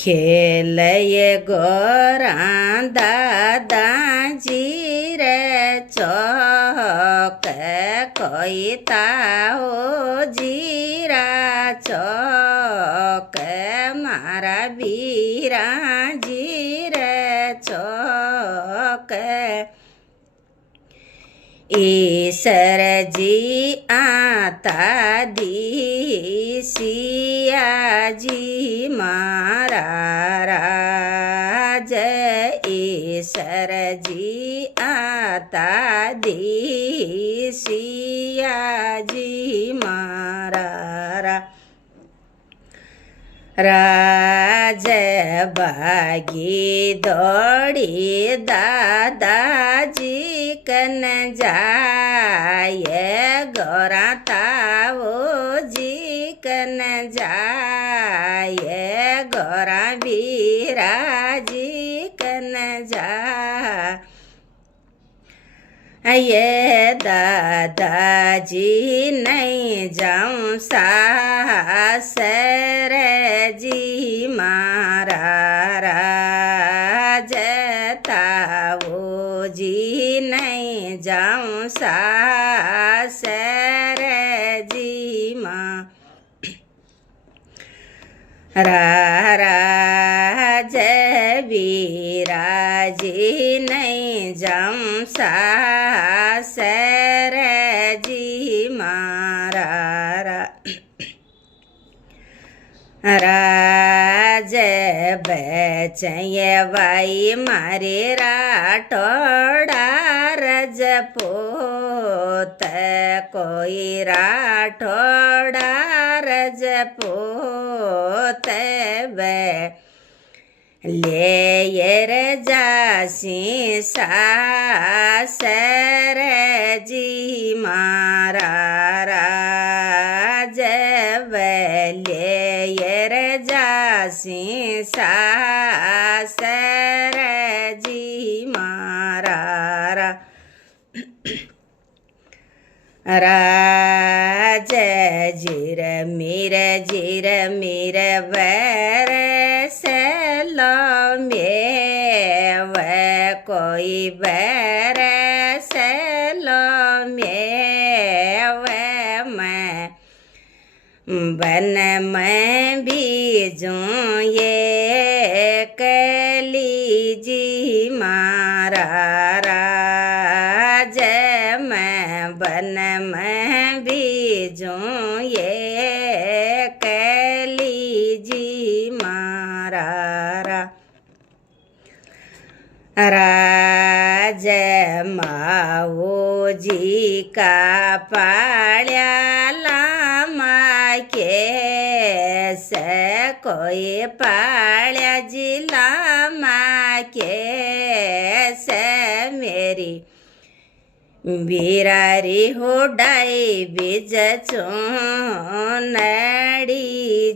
खेलये गोरा दादाजी रे चौक कोई ताओ जीरा चौक मारा बीरा जी रे चौक ईश्वर जी आता दी सिया जी मारा राज ईश्वर जी आता दी सिया जी मारा राज बागी दौड़ी दादाजी कन जाए गौरा ताओ जी कन जाए गौरा बीरा जी कन ये दादाजी नहीं जाऊँ सासर जी मारा राज ताओ जी नहीं जाऊँ सासर जी माँ राज बीराजी नहीं जाऊँ सासर जी मारा राज बेचये बाई मारे राठौड़ा रजपूत कोई राठौड़ा रजपूत ले यर जासी सासर जी मारा राज ले यर जासी सासर जी मारा राज जीर मीर बैर से लो में कोई बैर से लो में मैं बन में बीजूँ ये कली जी मारा राज मैं बन में बीजूँ ये कली जी मारा राज माओ जी का पाल्या लामा के से कोई पाल्या जी लामा के से मेरी बिरारी होडाई बीज चोनड़ी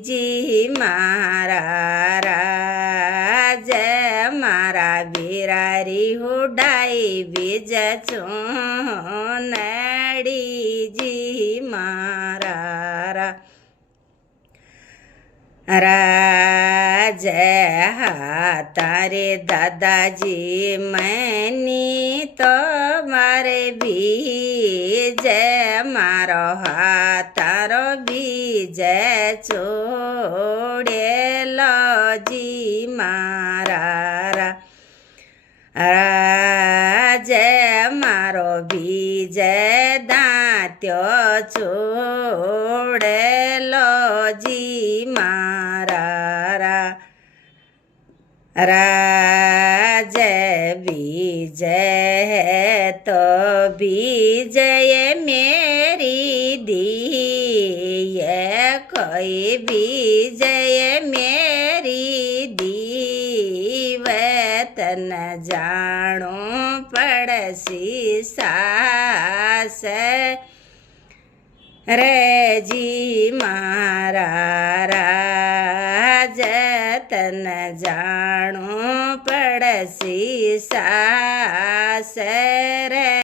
जी मारा राज मारा बिरारी होडाई बीज चोनड़ी जी मारा राज तारे दादाजी मैनी तो मारे बीज मारो हाथारो बीज छोड़े लो जी मारा राज मारो बीज दांत्यो छोड़े लो जी मारा राज बीज है तो बीज ये मेरी दी ये कोई बीज ये मेरी दी वतन जानो पड़सी सास रे जी मारा राज तन जानो पड़सी सास